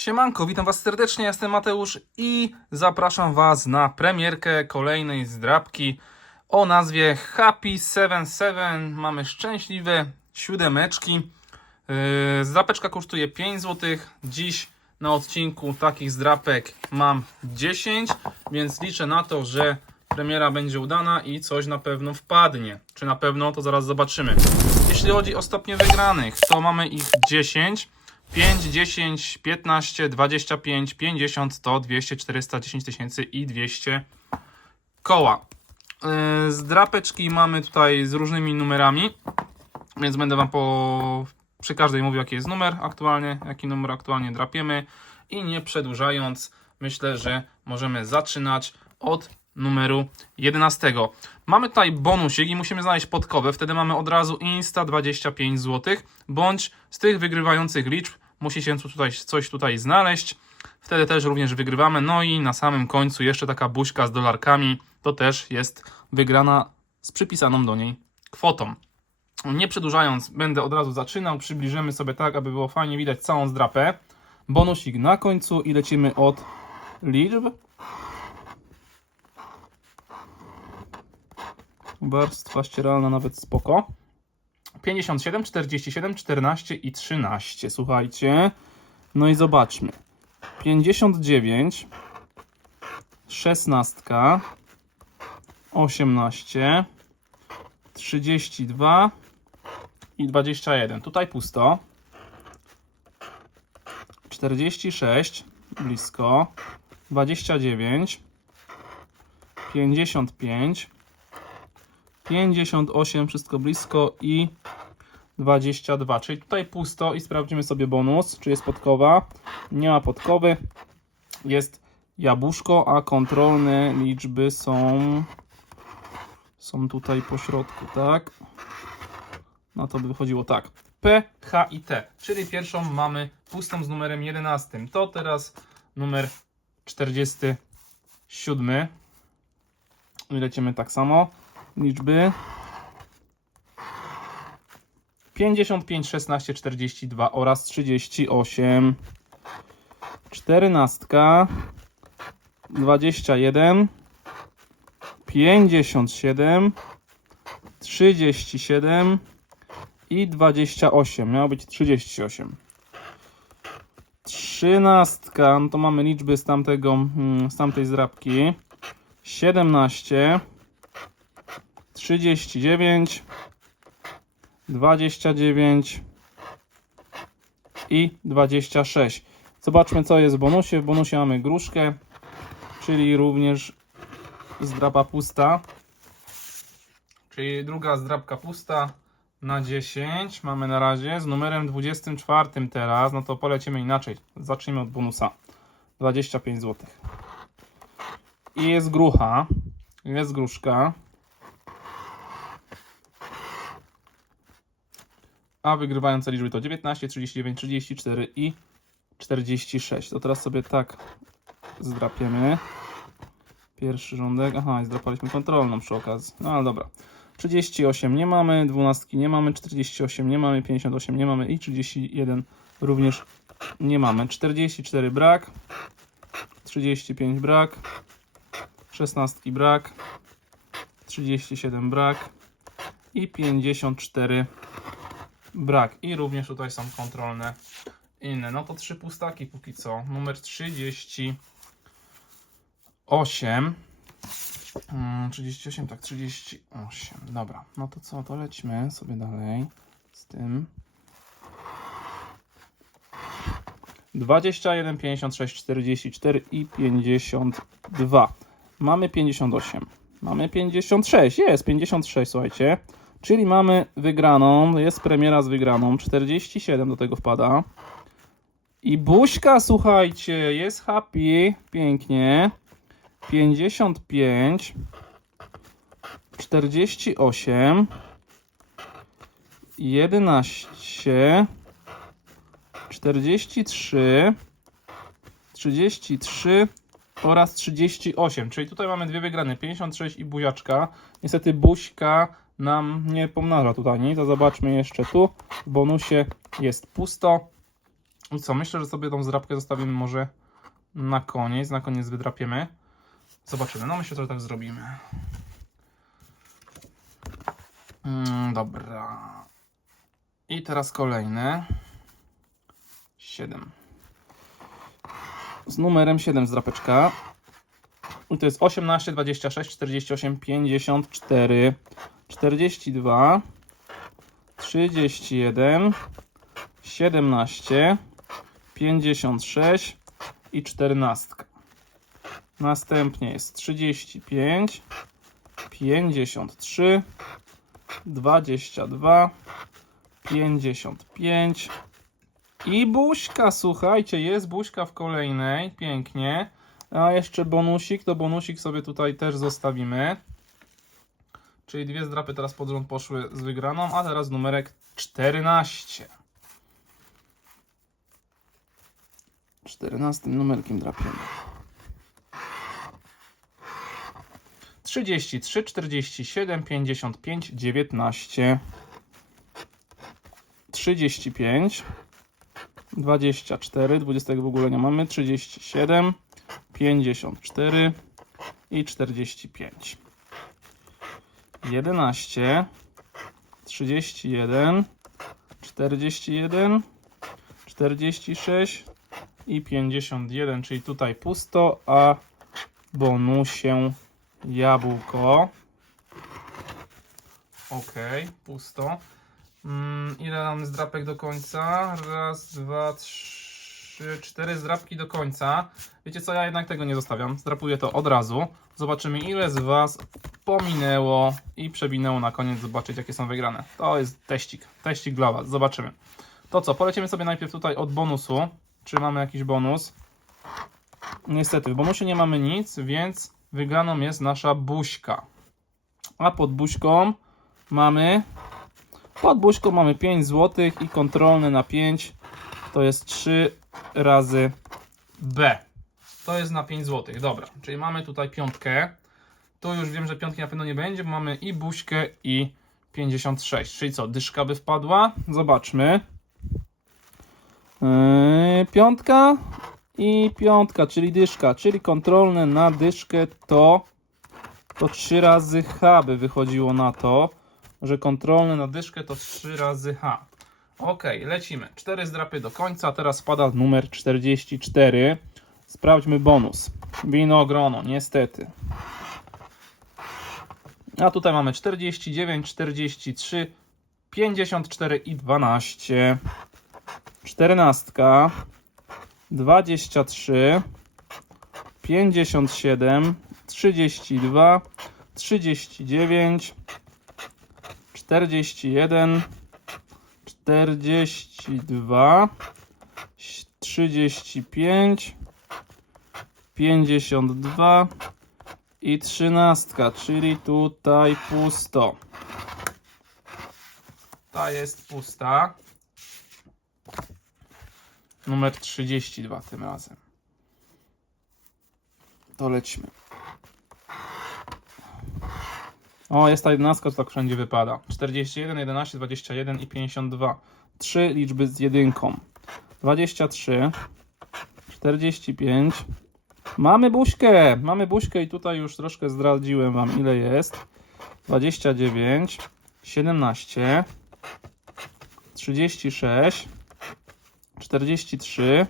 Siemanko, witam Was serdecznie, jestem Mateusz i zapraszam Was na premierkę kolejnej zdrabki o nazwie Happy 77. Mamy szczęśliwe siódemeczki. Yy, Zdrapeczka kosztuje 5 zł. Dziś na odcinku takich zdrapek mam 10, więc liczę na to, że premiera będzie udana i coś na pewno wpadnie. Czy na pewno, to zaraz zobaczymy. Jeśli chodzi o stopnie wygranych, to mamy ich 10. 5, 10, 15, 25, 50, 100, 200, 400, 10 tysięcy i 200 koła. Yy, Zdrapeczki mamy tutaj z różnymi numerami, więc będę Wam po, przy każdej mówił, jaki jest numer aktualnie, jaki numer aktualnie drapiemy. I nie przedłużając, myślę, że możemy zaczynać od numeru 11. Mamy tutaj bonusik i musimy znaleźć podkowę, wtedy mamy od razu Insta 25 zł, bądź z tych wygrywających liczb musi się tutaj coś tutaj znaleźć. Wtedy też również wygrywamy. No i na samym końcu jeszcze taka buźka z dolarkami, to też jest wygrana z przypisaną do niej kwotą. Nie przedłużając, będę od razu zaczynał. Przybliżymy sobie tak, aby było fajnie widać całą zdrapę. Bonusik na końcu i lecimy od liczb. Warstwa ścieralna nawet spoko. 57, 47, 14 i 13. Słuchajcie. No i zobaczmy. 59, 16, 18, 32 i 21. Tutaj pusto. 46, blisko. 29, 55, 58, wszystko blisko i 22. Czyli tutaj pusto i sprawdzimy sobie bonus, czy jest podkowa. Nie ma podkowy. Jest jabłuszko, a kontrolne liczby są są tutaj po środku, tak? No to by wychodziło tak. P, H i T. Czyli pierwszą mamy pustą z numerem 11. To teraz numer 47. I lecimy tak samo. Liczby 55, 16, 42 oraz 38. 14, 21, 57, 37 i 28. Miało być 38. 13, no to mamy liczby z, tamtego, mm, z tamtej zrabki. 17, 39, 29 i 26. Zobaczmy, co jest w bonusie. W bonusie mamy gruszkę, czyli również zdrapa pusta. Czyli druga zdrapka pusta na 10 mamy na razie z numerem 24 teraz. No to polecimy inaczej. Zacznijmy od bonusa. 25 zł. I jest grucha. Jest gruszka. A wygrywające liczby to 19, 39, 34 i 46. To teraz sobie tak zdrapiemy. Pierwszy rządek. Aha, i zdrapaliśmy kontrolną przy okazji. No ale dobra. 38 nie mamy, 12 nie mamy, 48 nie mamy, 58 nie mamy i 31 również nie mamy. 44 brak, 35 brak, 16 brak, 37 brak i 54 brak. I również tutaj są kontrolne inne. No to trzy pustaki póki co. Numer 38. Mm, 38, tak, 38. Dobra, no to co, to lećmy sobie dalej z tym. 21, 56, 44 i 52. Mamy 58. Mamy 56. Jest 56, słuchajcie. Czyli mamy wygraną, jest premiera z wygraną, 47 do tego wpada. I buźka, słuchajcie, jest happy, pięknie. 55, 48, 11, 43, 33 oraz 38. Czyli tutaj mamy dwie wygrane, 56 i buziaczka. Niestety buźka nam nie pomnaża tutaj nic. To zobaczmy jeszcze tu. W bonusie jest pusto. I co, myślę, że sobie tą zdrapkę zostawimy może na koniec, na koniec wydrapiemy. Zobaczymy, no myślę, że tak zrobimy. Mm, dobra. I teraz kolejny. 7. Z numerem 7 zdrapeczka. I to jest 18, 26, 48, 54, 42, 31, 17, 56 i 14. Następnie jest 35, 53, 22, 55 i buźka, słuchajcie, jest buźka w kolejnej, pięknie. A jeszcze bonusik, to bonusik sobie tutaj też zostawimy. Czyli dwie zdrapy teraz pod rząd poszły z wygraną, a teraz numerek 14. 14 numerkiem drapiemy. 33, 47, 55, 19, 35, 24, 20 w ogóle nie mamy, 37, 54 i 45. 11, 31, 41, 46 i 51, czyli tutaj pusto, a bonusie jabłko. Ok, pusto. Mm, ile mamy zdrapek do końca? Raz, dwa, trzy, cztery zdrapki do końca. Wiecie co, ja jednak tego nie zostawiam. Zdrapuję to od razu. Zobaczymy ile z Was pominęło i przewinęło na koniec zobaczyć jakie są wygrane. To jest teścik. Teścik dla Was. Zobaczymy. To co, polecimy sobie najpierw tutaj od bonusu. Czy mamy jakiś bonus? Niestety, w bonusie nie mamy nic, więc wygraną jest nasza buźka. A pod buźką mamy pod buźką mamy 5 zł i kontrolne na 5 to jest 3 razy B. To jest na 5 zł. Dobra, czyli mamy tutaj piątkę. Tu już wiem, że piątki na pewno nie będzie, bo mamy i buźkę i 56. Czyli co, dyszka by wpadła? Zobaczmy. Yy, piątka i piątka, czyli dyszka, czyli kontrolne na dyszkę to to 3 razy H by wychodziło na to że kontrolny na dyszkę to 3 razy H. Ok, lecimy. 4 zdrapy do końca. Teraz spada numer 44. Sprawdźmy bonus. Winogrono, niestety. A tutaj mamy 49, 43, 54 i 12. 14, 23, 57, 32, 39, 41, 42, 35, 52 i 13, czyli tutaj pusto. Ta jest pusta. Numer 32 tym razem. To lecimy. O, jest ta jedenastka, to tak wszędzie wypada. 41, 11, 21 i 52. Trzy liczby z jedynką. 23, 45. Mamy buźkę! Mamy buźkę i tutaj już troszkę zdradziłem Wam ile jest. 29, 17, 36, 43,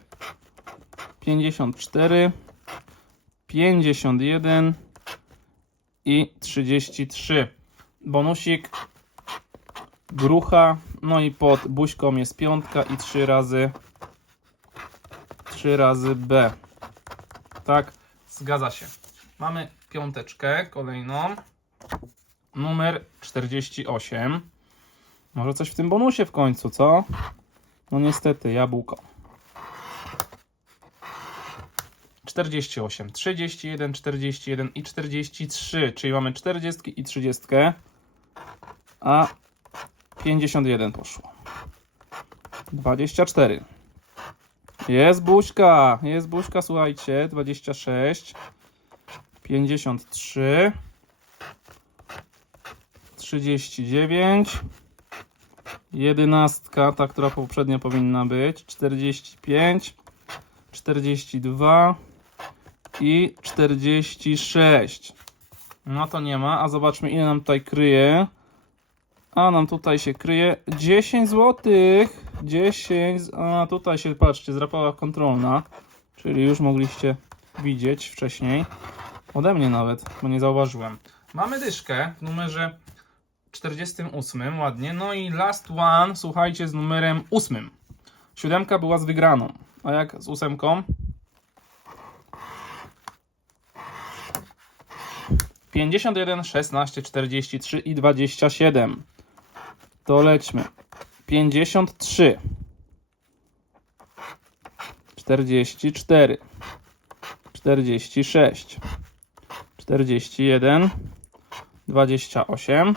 54, 51 i 33. Bonusik, grucha, no i pod buźką jest piątka i 3 razy 3 razy B. Tak, zgadza się. Mamy piąteczkę kolejną. Numer 48. Może coś w tym bonusie w końcu, co? No niestety, jabłko. 48, 31, 41 i 43, czyli mamy 40 i 30, a 51 poszło. 24. Jest buźka, jest buźka, słuchajcie, 26, 53, 39, Jedenastka, ta, która poprzednio powinna być. 45, 42 i 46. No to nie ma, a zobaczmy ile nam tutaj kryje. A nam tutaj się kryje 10 zł. 10, a tutaj się, patrzcie, zrapała kontrolna. Czyli już mogliście widzieć wcześniej. Ode mnie nawet, bo nie zauważyłem. Mamy dyszkę w numerze 48, ładnie. No i last one, słuchajcie, z numerem 8. Siódemka była z wygraną. A jak z ósemką? 51, 16, 43 i 27. To lećmy. 53. 44. 46. 41. 28.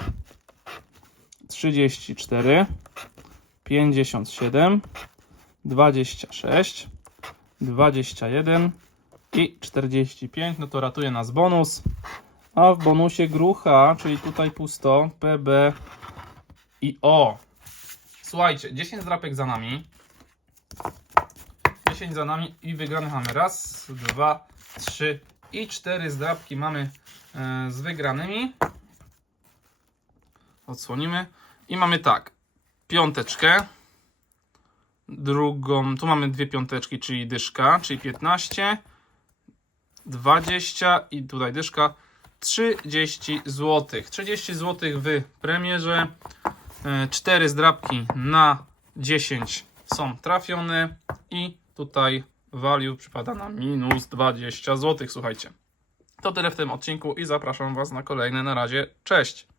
34. 57. 26. 21 i 45. No to ratuje nas bonus. A w bonusie grucha, czyli tutaj pusto, PB i O. Słuchajcie, 10 drapek za nami. 10 za nami i wygranych mamy raz, dwa, trzy i cztery zdrapki mamy e, z wygranymi. Odsłonimy. I mamy tak. Piąteczkę. Drugą, tu mamy dwie piąteczki, czyli dyszka, czyli 15. 20 i tutaj dyszka 30 zł. 30 zł w premierze. 4 zdrabki na 10 są trafione i tutaj value przypada na minus 20 zł. Słuchajcie. To tyle w tym odcinku i zapraszam Was na kolejne. Na razie, cześć!